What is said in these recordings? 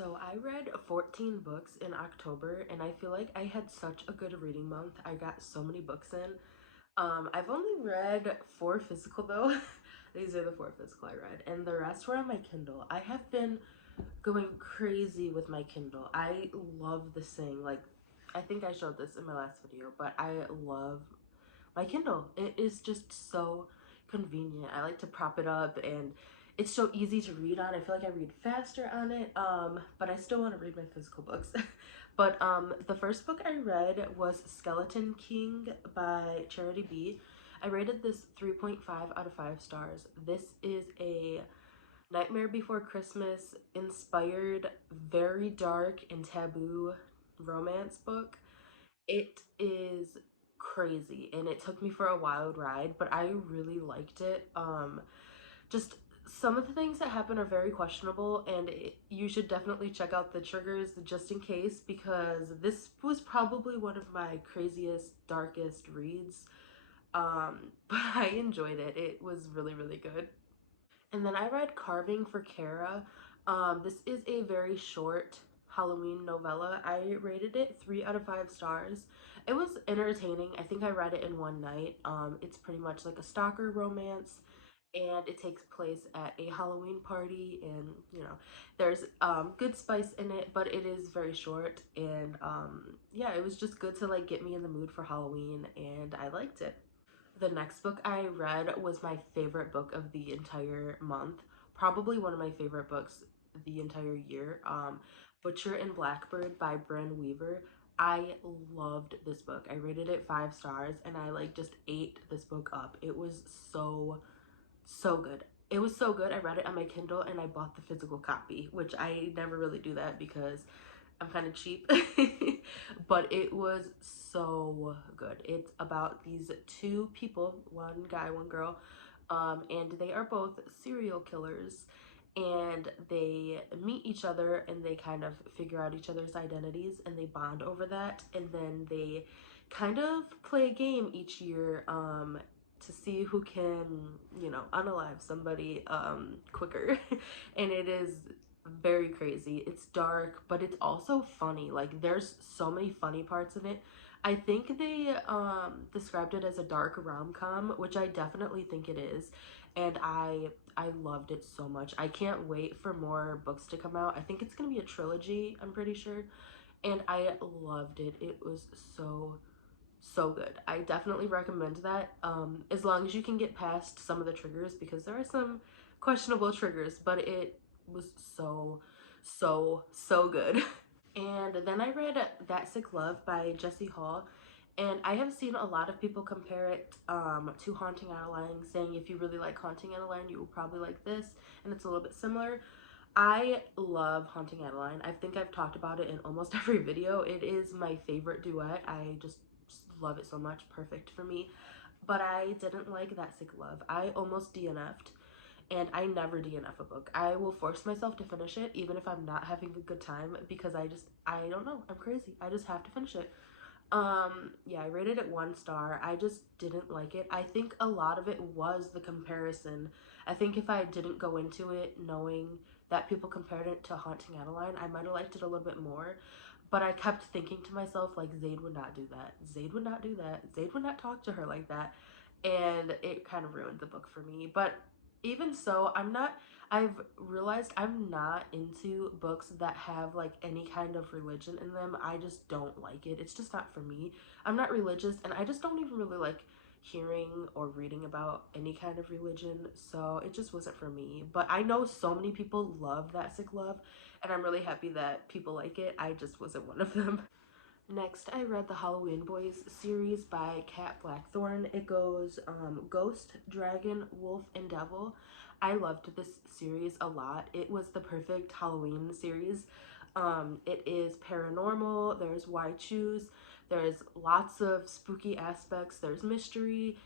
So I read 14 books in October and I feel like I had such a good reading month. I got so many books in. I've only read 4 physical though. These are the 4 physical I read and the rest were on my Kindle. I have been going crazy with my Kindle. I love this thing. Like, I think I showed this in my last video, but I love my Kindle. It is just so convenient. I like to prop it up and it's so easy to read on. I feel like I read faster on it, but I still want to read my physical books. But the first book I read was Skeleton King by Charity B. I rated this 3.5 out of 5 stars. This is a Nightmare Before Christmas inspired, very dark and taboo romance book. It is crazy and it took me for a wild ride, but I really liked it. Just some of the things that happen are very questionable and you should definitely check out the triggers just in case, because this was probably one of my craziest, darkest reads. But I enjoyed it. It was really, really good. And then I read Carving for Kara. This is a very short Halloween novella. I rated it 3 out of 5 stars. It was entertaining. I think I read it in one night. It's pretty much like a stalker romance and it takes place at a Halloween party, and there's good spice in it, but it is very short. And yeah, it was just good to like get me in the mood for Halloween and I liked it. The next book I read was my favorite book of the entire month, probably one of my favorite books the entire year. Butcher and Blackbird by Bren Weaver. I loved this book. I rated it 5 stars and I like just ate this book up. It was so good. It was so good. I read it on my Kindle and I bought the physical copy, which I never really do that because I'm kind of cheap. But it was so good. It's about these two people, one guy, one girl, and they are both serial killers, and they meet each other and they kind of figure out each other's identities and they bond over that, and then they kind of play a game each year to see who can, unalive somebody quicker. And it is very crazy. It's dark, but it's also funny. Like, there's so many funny parts in it. I think they described it as a dark rom-com, which I definitely think it is. And I loved it so much. I can't wait for more books to come out. I think it's gonna be a trilogy, I'm pretty sure. And I loved it. It was so good. I definitely recommend that, as long as you can get past some of the triggers, because there are some questionable triggers, but it was so good. And then I read That Sick Love by Jessie Hall, and I have seen a lot of people compare it to Haunting Adeline, saying if you really like Haunting Adeline you will probably like this, and it's a little bit similar. I love Haunting Adeline. I think I've talked about it in almost every video. It is my favorite duet. I just love it so much. Perfect for me. But I didn't like That Sick Love. I almost DNF'd, and I never DNF a book. I will force myself to finish it even if I'm not having a good time, because I don't know, I'm crazy. I just have to finish it. Yeah, I rated it 1 star. I just didn't like it. I think a lot of it was the comparison. I think if I didn't go into it knowing that people compared it to Haunting Adeline, I might have liked it a little bit more. But I kept thinking to myself, like, Zaid would not do that. Zaid would not do that. Zaid would not talk to her like that. And it kind of ruined the book for me. But even so, I've realized I'm not into books that have like any kind of religion in them. I just don't like it. It's just not for me. I'm not religious and I just don't even really like hearing or reading about any kind of religion, so it just wasn't for me. But I know so many people love That Sick Love and I'm really happy that people like it. I just wasn't one of them. Next, I read the Halloween Boys series by Kat Blackthorne. It goes Ghost, Dragon, Wolf, and Devil. I loved this series a lot. It was the perfect Halloween series. It is paranormal, there's why choose, there's lots of spooky aspects, there's mystery,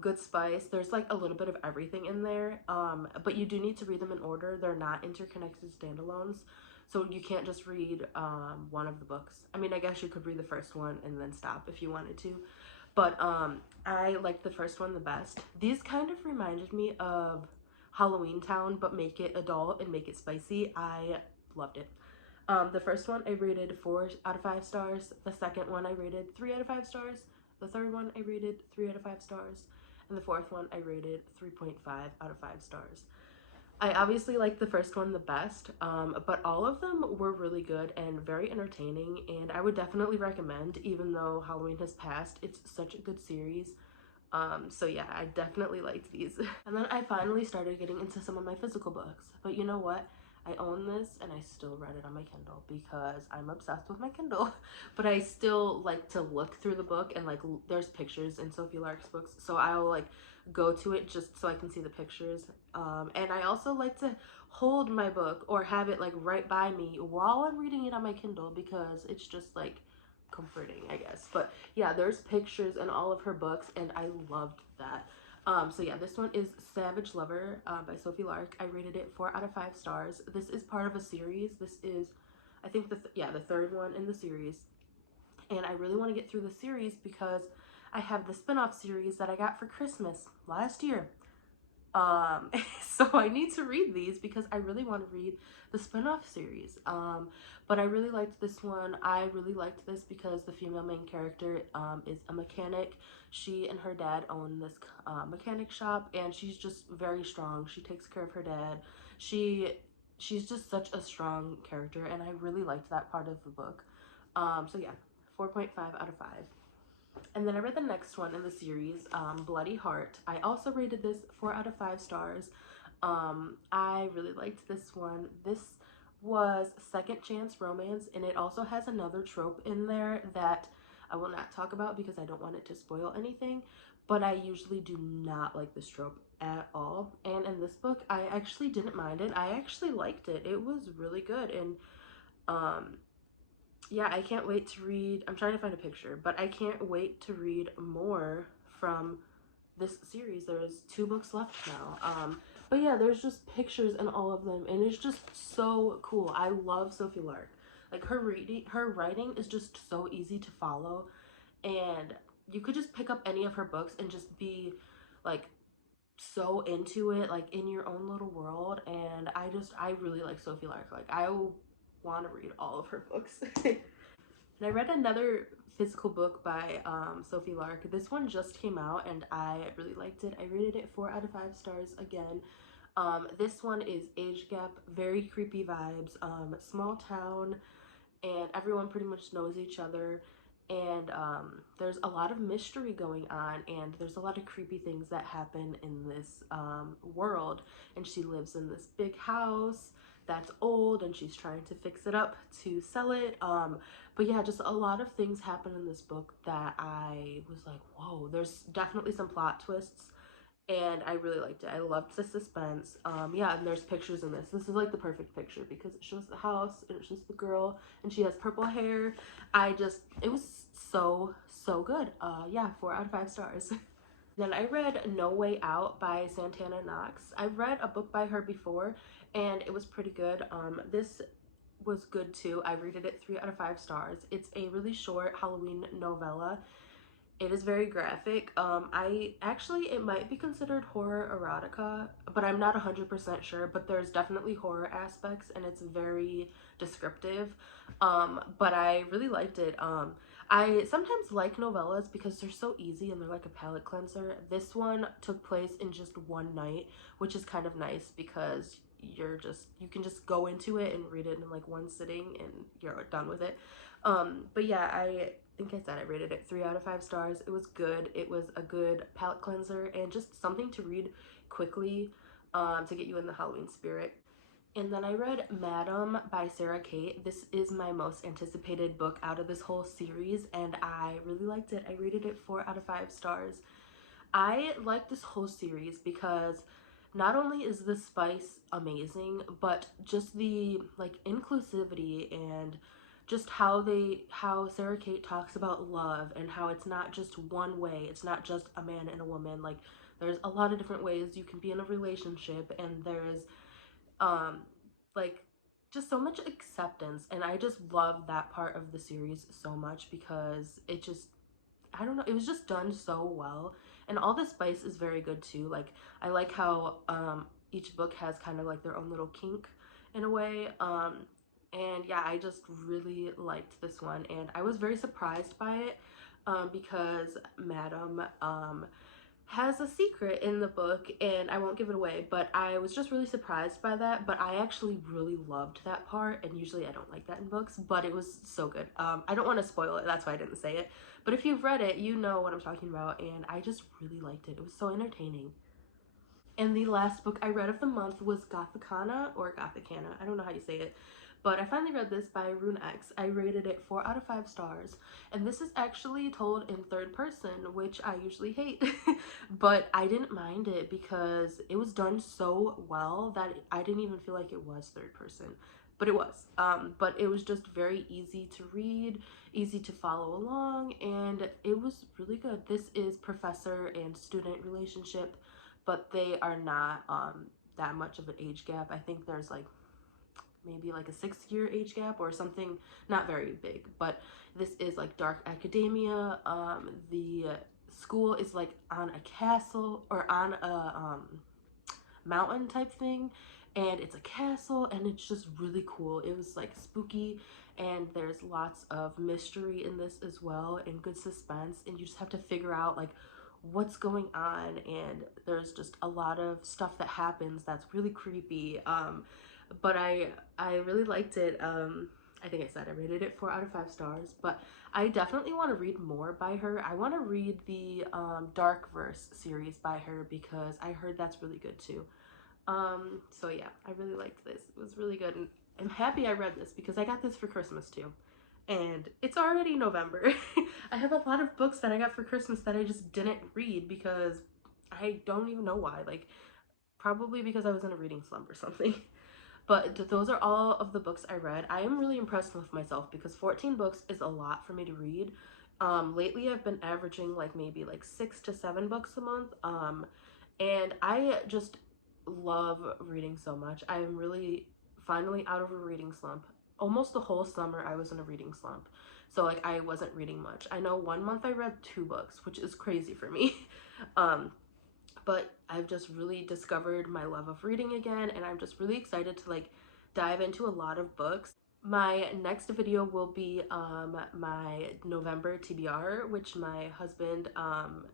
good spice. There's like a little bit of everything in there, but you do need to read them in order. They're not interconnected standalones, so you can't just read one of the books. I mean, I guess you could read the first one and then stop if you wanted to, but I liked the first one the best. These kind of reminded me of Halloween Town, but make it adult and make it spicy. I loved it. The first one I rated 4 out of 5 stars. The second one I rated 3 out of 5 stars. The third one I rated 3 out of 5 stars. And the fourth one I rated 3.5 out of 5 stars. I obviously liked the first one the best, but all of them were really good and very entertaining, and I would definitely recommend, even though Halloween has passed. It's such a good series. So yeah, I definitely liked these. And then I finally started getting into some of my physical books. But you know what? I own this and I still read it on my Kindle because I'm obsessed with my Kindle. But I still like to look through the book, and like there's pictures in Sophie Lark's books, so I'll like go to it just so I can see the pictures. And I also like to hold my book or have it like right by me while I'm reading it on my Kindle because it's just like comforting, I guess. But yeah, there's pictures in all of her books and I loved that. So yeah, this one is Savage Lover by Sophie Lark. I rated it 4 out of 5 stars. This is part of a series. This is, I think, the third one in the series. And I really want to get through the series because I have the spin-off series that I got for Christmas last year. So I need to read these because I really want to read the spin-off series. But I really liked this one. I really liked this because the female main character is a mechanic. She and her dad own this mechanic shop, and she's just very strong. She takes care of her dad. She's just such a strong character, and I really liked that part of the book. So yeah, 4.5 out of 5. And then I read the next one in the series, Bloody Heart. I also rated this 4 out of 5 stars. I really liked this one. This was second chance romance, and it also has another trope in there that I will not talk about because I don't want it to spoil anything, but I usually do not like this trope at all. And in this book, I actually didn't mind it. I actually liked it. It was really good. And yeah, I can't wait to read. I'm trying to find a picture, but I can't wait to read more from this series. There's 2 books left now. But yeah, there's just pictures in all of them, and it's just so cool. I love Sophie Lark. Like her writing is just so easy to follow, and you could just pick up any of her books and just be like so into it, like in your own little world. And I really like Sophie Lark. Like I want to read all of her books. And I read another physical book by Sophie Lark. This one just came out and I really liked it. I rated it 4 out of 5 stars again. This one is age gap, very creepy vibes, small town, and everyone pretty much knows each other. And there's a lot of mystery going on, and there's a lot of creepy things that happen in this world. And she lives in this big house that's old, and she's trying to fix it up to sell it. But yeah, just a lot of things happen in this book that I was like, whoa, there's definitely some plot twists, and I really liked it. I loved the suspense. Yeah, and there's pictures in this. This is like the perfect picture because it shows the house and it shows the girl, and she has purple hair. It was so good. Yeah, 4 out of 5 stars. Then I read No Way Out by Santana Knox. I've read a book by her before and it was pretty good. This was good too. I rated it 3 out of 5 stars. It's a really short Halloween novella. It is very graphic. It might be considered horror erotica, but I'm not 100% sure, but there's definitely horror aspects and it's very descriptive. But I really liked it. I sometimes like novellas because they're so easy and they're like a palate cleanser. This one took place in just one night, which is kind of nice because you can just go into it and read it in like one sitting and you're done with it. But yeah, I think I said I rated it 3 out of 5 stars. It was good. It was a good palate cleanser and just something to read quickly to get you in the Halloween spirit. And then I read Madam by Sarah Kate. This is my most anticipated book out of this whole series, and I really liked it. I rated it 4 out of 5 stars. I like this whole series because not only is the spice amazing, but just the like inclusivity and just how Sarah Kate talks about love and how it's not just one way. It's not just a man and a woman. Like there's a lot of different ways you can be in a relationship, and there's like just so much acceptance, and I just love that part of the series so much because it just, I don't know, it was just done so well. And all the spice is very good too. Like I like how each book has kind of like their own little kink in a way. And yeah, I just really liked this one, and I was very surprised by it, because Madam has a secret in the book, and I won't give it away, but I was just really surprised by that. But I actually really loved that part, and usually I don't like that in books, but it was so good. I don't want to spoil it, that's why I didn't say it, but if you've read it, you know what I'm talking about, and I just really liked it. It was so entertaining. And the last book I read of the month was Gothicana, or Gothicana, I don't know how you say it. But I finally read this by Rune X. I rated it 4 out of 5 stars. And this is actually told in third person, which I usually hate. But I didn't mind it because it was done so well that I didn't even feel like it was third person. But it was. But it was just very easy to read, easy to follow along, and it was really good. This is professor and student relationship, but they are not that much of an age gap. I think there's like maybe like a 6-year age gap or something, not very big, but this is like dark academia. The school is like on a castle or on a mountain type thing, and it's a castle, and it's just really cool. It was like spooky, and there's lots of mystery in this as well, and good suspense, and you just have to figure out like what's going on, and there's just a lot of stuff that happens that's really creepy. But I really liked it. I think I said I rated it 4 out of 5 stars, but I definitely want to read more by her. I want to read the Dark Verse series by her because I heard that's really good too. So yeah, I really liked this. It was really good, and I'm happy I read this because I got this for Christmas too. And it's already November. I have a lot of books that I got for Christmas that I just didn't read because I don't even know why. Like, probably because I was in a reading slump or something. But those are all of the books I read. I am really impressed with myself because 14 books is a lot for me to read. Lately I've been averaging like maybe like 6 to 7 books a month. And I just love reading so much. I am really finally out of a reading slump. Almost the whole summer I was in a reading slump. So like I wasn't reading much. I know one month I read 2 books, which is crazy for me. um, but I've just really discovered my love of reading again, and I'm just really excited to like dive into a lot of books. My next video will be my November TBR, which my husband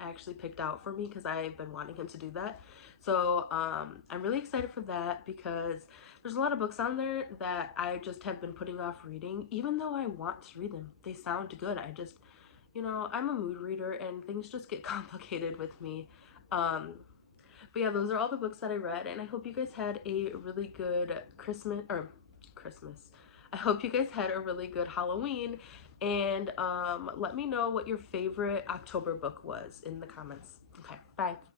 actually picked out for me because I've been wanting him to do that. So I'm really excited for that because there's a lot of books on there that I just have been putting off reading, even though I want to read them. They sound good. I just, you know, I'm a mood reader and things just get complicated with me. Um, but yeah, those are all the books that I read, and I hope you guys had a really good Christmas. I hope you guys had a really good Halloween, and let me know what your favorite October book was in the comments. Okay, bye.